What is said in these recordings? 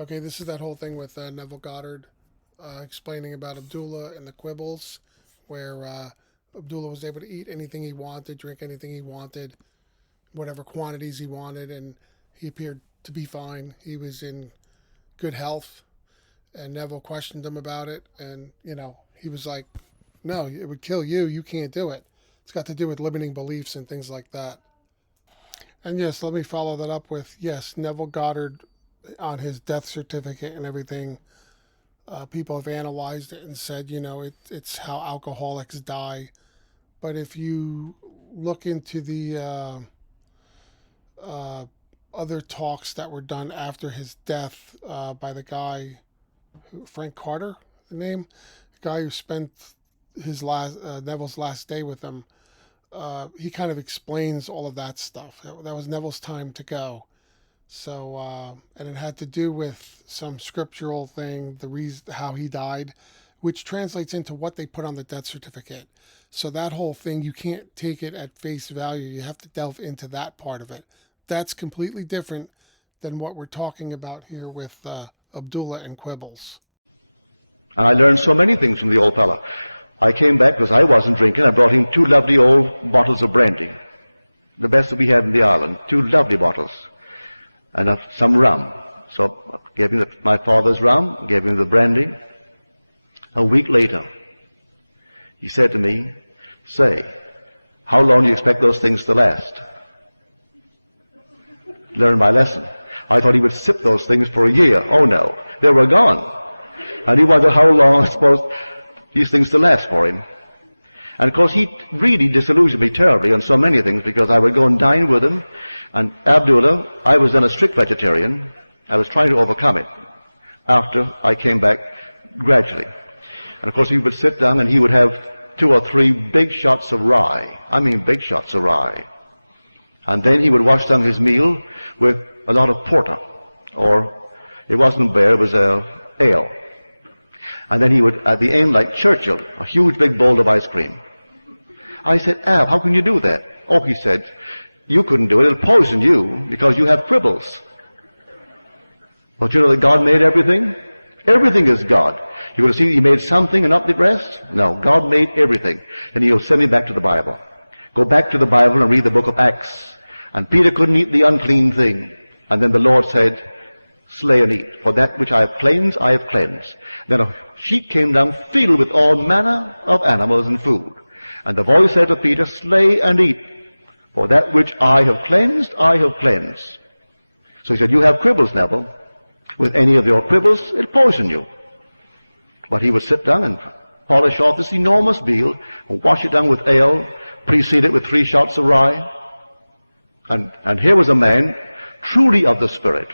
Okay, this is that whole thing with Neville Goddard explaining about Abdullah and the Quibbles, where Abdullah was able to eat anything he wanted, drink anything he wanted, whatever quantities he wanted, and he appeared to be fine. He was in good health, and Neville questioned him about it, and he was like, "No, it would kill you. You can't do it. It's got to do with limiting beliefs and things like that." And yes, let me follow that up with yes, Neville Goddard on his death certificate and everything. People have analyzed it and said, it's how alcoholics die. But if you look into the uh, other talks that were done after his death by the guy, Frank Carter, the name, the guy who spent his last Neville's last day with him, he kind of explains all of that stuff. That was Neville's time to go. So, and it had to do with some scriptural thing, the reason how he died, which translates into what they put on the death certificate. So that whole thing, you can't take it at face value. You have to delve into that part of it. That's completely different than what we're talking about here with Abdullah and Quibbles. And I learned so many things from the old fellow. I came back because I wasn't drinking. I brought him two lovely old bottles of brandy, the best that we had in the island, two lovely bottles, and some rum. So I gave him my father's rum, gave him the brandy. A week later, he said to me, "Say, how long do you expect those things to last?" Learned my lesson. I thought he would sip those things for a year. Oh no, they were gone. And he wondered how long I supposed these things to last for him. And of course he really disillusioned me terribly on so many things, because I would go and dine with him. And Abdullah, I was then a strict vegetarian. I was trying to overcome it after I came back gradually. And of course he would sit down and he would have 2 or 3 big shots of rye. I mean big shots of rye. And then he would wash down his meal with a lot of porter, or it wasn't beer, it was ale. And then he would, at the end, like Churchill, a huge big bowl of ice cream. I said, "Ab, how can you do that?" "Oh," he said, "you couldn't do it. It'll poison you because you have quibbles." But you know that God made everything? Everything is God. You're going to see he made something and not the rest? No, God made everything. And he'll send me back to the Bible. Go back to the Bible and read the book of Acts. And Peter couldn't eat the unclean thing. And then the Lord said, "Slay and eat. For that which I have cleansed, I have cleansed." Then a sheet came down filled with all manner of animals and food. And the voice said to Peter, "Slay and eat. For that which I have cleansed, I have cleansed." So he said, "You have quibbles, Neville. With any of your quibbles, it'll poison you." But he would sit down and polish off this enormous meal and wash it down with ale, precede it with 3 shots of rye. And here was a man truly of the Spirit.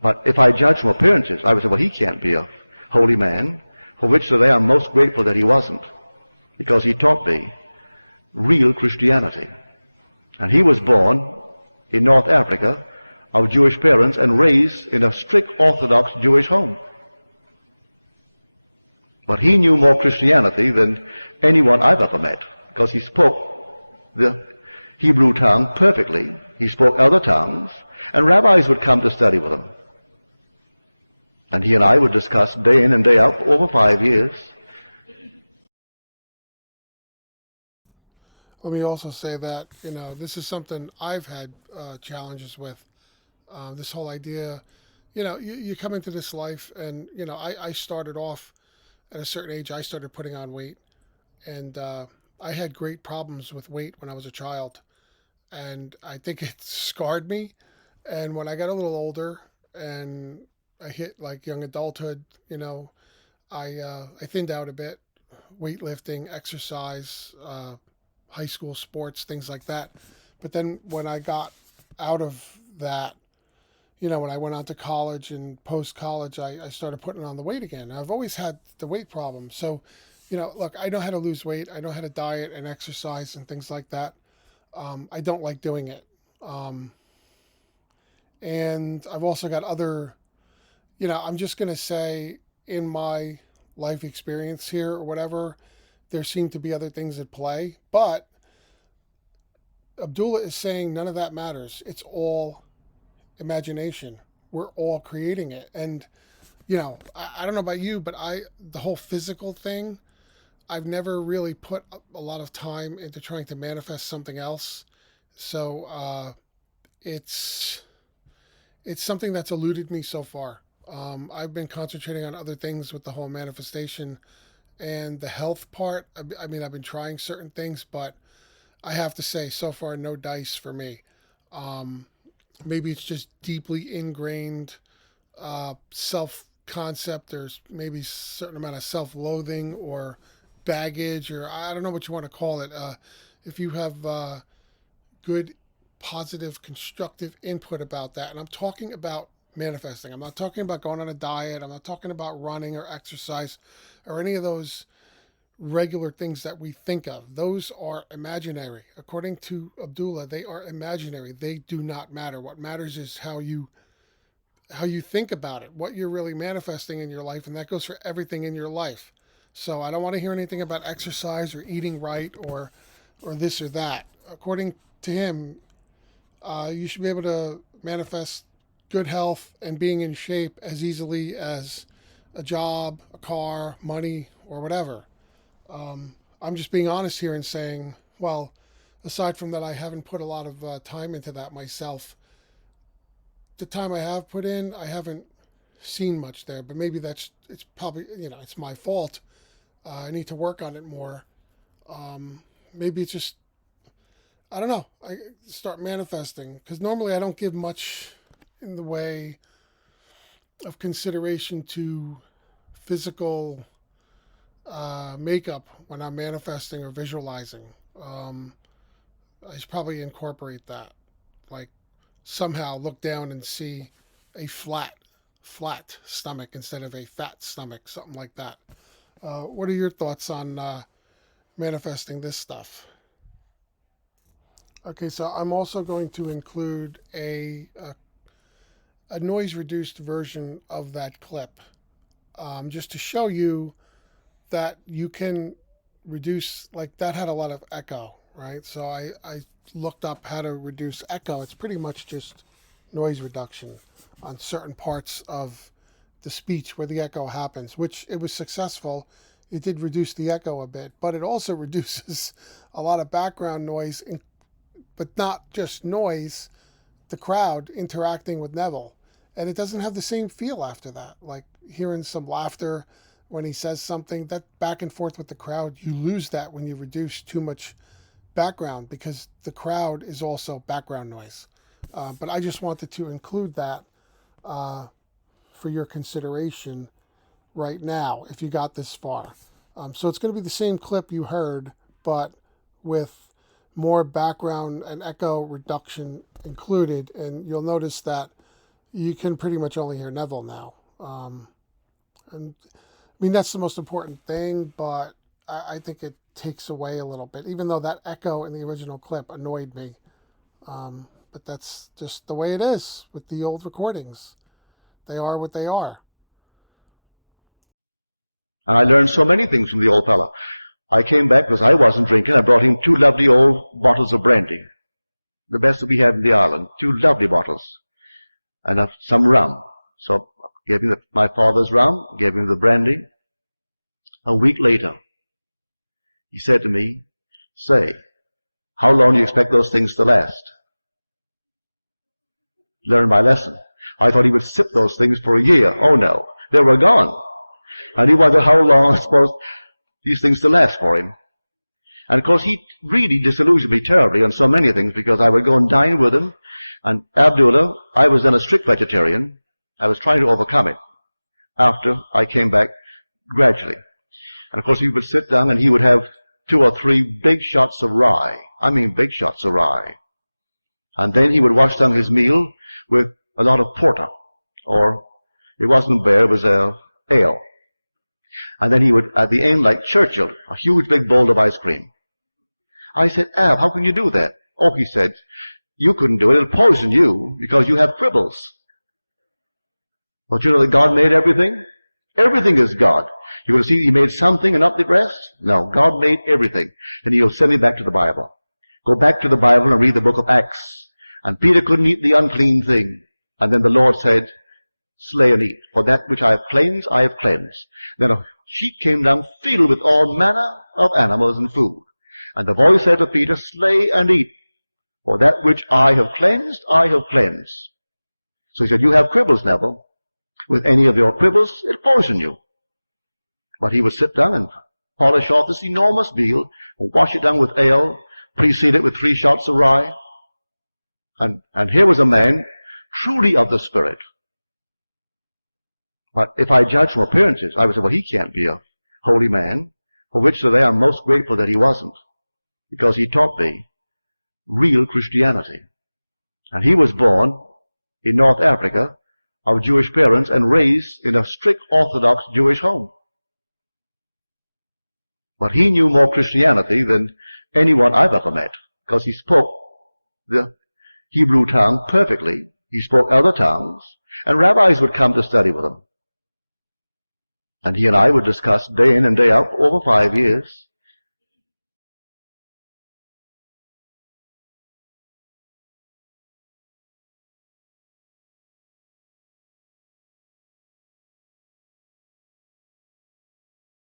But if I judge from appearances, I would say, well, he can't be a holy man, for which today I'm most grateful that he wasn't, because he taught me real Christianity. And he was born in North Africa of Jewish parents and raised in a strict Orthodox Jewish home. But he knew more Christianity than anyone I've ever met, because he spoke the Hebrew tongue perfectly. He spoke other tongues, and rabbis would come to study with him. And he and I would discuss day in and day out for over 5 years. Let me also say that, this is something I've had challenges with. This whole idea, you come into this life and, I started off at a certain age, I started putting on weight. And I had great problems with weight when I was a child. And I think it scarred me. And when I got a little older and I hit like young adulthood, I thinned out a bit, weightlifting, exercise, high school sports, things like that. But then when I got out of that, when I went on to college and post college, I started putting on the weight again. I've always had the weight problem. So, look, I know how to lose weight. I know how to diet and exercise and things like that. I don't like doing it. Um, and I've also got other, I'm just going to say in my life experience here or whatever, there seem to be other things at play. But Abdullah is saying none of that matters. It's all imagination. we're all creating it. And I don't know about you, but the whole physical thing, I've never really put a lot of time into trying to manifest something else. So it's something that's eluded me so far. I've been concentrating on other things with the whole manifestation and the health part. I mean, I've been trying certain things, but I have to say, so far, no dice for me. Um, Maybe it's just deeply ingrained self concept. There's maybe a certain amount of self loathing or baggage, or I don't know what you want to call it. If you have good, positive, constructive input about that, and I'm talking about manifesting, I'm not talking about going on a diet, I'm not talking about running or exercise or any of those regular things that we think of. Those are imaginary. According to Abdullah, they are imaginary. They do not matter. What matters is how you think about it, what you're really manifesting in your life, and that goes for everything in your life. So I don't want to hear anything about exercise or eating right or this or that. According to him, you should be able to manifest good health and being in shape as easily as a job, a car, money, or whatever. I'm just being honest here and saying, well, aside from that, I haven't put a lot of time into that myself. The time I have put in, I haven't seen much there, but maybe it's probably, it's my fault. I need to work on it more. Maybe it's just, I don't know, I start manifesting, because normally I don't give much in the way of consideration to physical makeup when I'm manifesting or visualizing. I should probably incorporate that. Like somehow look down and see a flat stomach instead of a fat stomach, something like that. What are your thoughts on manifesting this stuff? Okay, so I'm also going to include a noise reduced version of that clip, just to show you that you can reduce, like that had a lot of echo, right? So I looked up how to reduce echo. It's pretty much just noise reduction on certain parts of the speech where the echo happens, which it was successful. It did reduce the echo a bit, but it also reduces a lot of background noise, but not just noise, the crowd interacting with Neville. And it doesn't have the same feel after that. Like hearing some laughter when he says something, that back and forth with the crowd, you lose that when you reduce too much background, because the crowd is also background noise. But I just wanted to include that for your consideration right now, if you got this far. So it's going to be the same clip you heard, but with more background and echo reduction included. And you'll notice that you can pretty much only hear Neville now. And I mean, that's the most important thing, but I think it takes away a little bit, even though that echo in the original clip annoyed me. But that's just the way it is with the old recordings. They are what they are. And I learned so many things from the old fellow. I came back because I wasn't drinking. I brought him 2 lovely old bottles of brandy, the best that we had in the island, 2 lovely bottles, and some rum. So I gave him my father's rum, gave him the brandy. A week later, he said to me, "Say, how long do you expect those things to last?" Learned my lesson. I thought he would sip those things for a year. Oh no, they were gone. And he wondered how long I suppose these things to last for him. And of course he really disillusioned me terribly on so many things, because I would go and dine with him. And Abdullah, I was then a strict vegetarian. I was trying to overcome it after I came back gradually. And of course he would sit down and he would have 2 or 3 big shots of rye. I mean big shots of rye. And then he would wash down his meal with a lot of porter. Or it wasn't beer, it was ale. And then he would, at the end, like Churchill, a huge big bowl of ice cream. I said, "Ab, how can you do that?" "Oh," he said, "you couldn't do it. It'll poison you because you have quibbles." But you know that God made everything? Everything is God. You're going to see He made something and not the rest? No, God made everything. Then He'll send me back to the Bible. Go back to the Bible and read the book of Acts. And Peter couldn't eat the unclean thing. And then the Lord said, slay and eat. For that which I have cleansed, I have cleansed. Then a sheet came down filled with all manner of animals and food. And the voice said to Peter, slay and eat. For that which I have cleansed, I have cleansed. So he said, you have quibbles, Neville. With any of your quibbles, it'll poison you. But he would sit down and polish off this enormous veal, wash it down with ale, precede it with 3 shots of rye. And here was a man truly of the Spirit. But if I judge from appearances, I would say, well, he can't be a holy man, for which today I'm most grateful that he wasn't, because he taught me real Christianity. And he was born in North Africa of Jewish parents and raised in a strict Orthodox Jewish home. But he knew more Christianity than anyone I've ever met, because he spoke the Hebrew tongue perfectly. He spoke other tongues, and rabbis would come to study with him. And he and I would discuss day in and day out for over 5 years